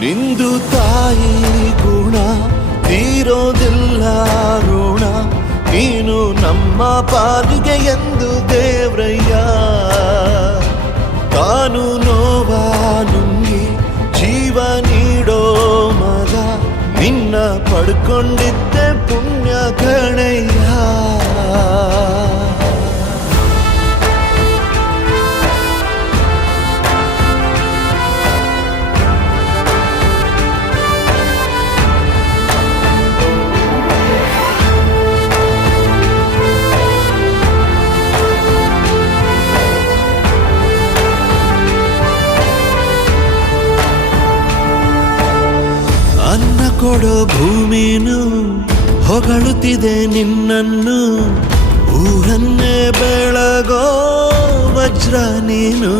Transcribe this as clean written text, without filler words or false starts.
ನಿಂದು ತಾಯಿ ಗುಣ ತೀರೋದಿಲ್ಲ ಋಣ, ನೀನು ನಮ್ಮ ಪಾಲಿಗೆ ಎಂದು ದೇವ್ರಯ್ಯ. ತಾನು ನೋವಾ ನುಂಗಿ ಜೀವ ನೀಡೋ ಮಗ, ನಿನ್ನ ಪಡ್ಕೊಂಡಿದ್ದೆ ಪುಣ್ಯ ಗಣಯ್ಯ. ಅನ್ನ ಕೊಡೋ ಭೂಮಿನು ಹೊಗಳುತ್ತಿದೆ ನಿನ್ನನ್ನು, ಊರನ್ನೇ ಬೆಳಗೋ ವಜ್ರ ನೀನು.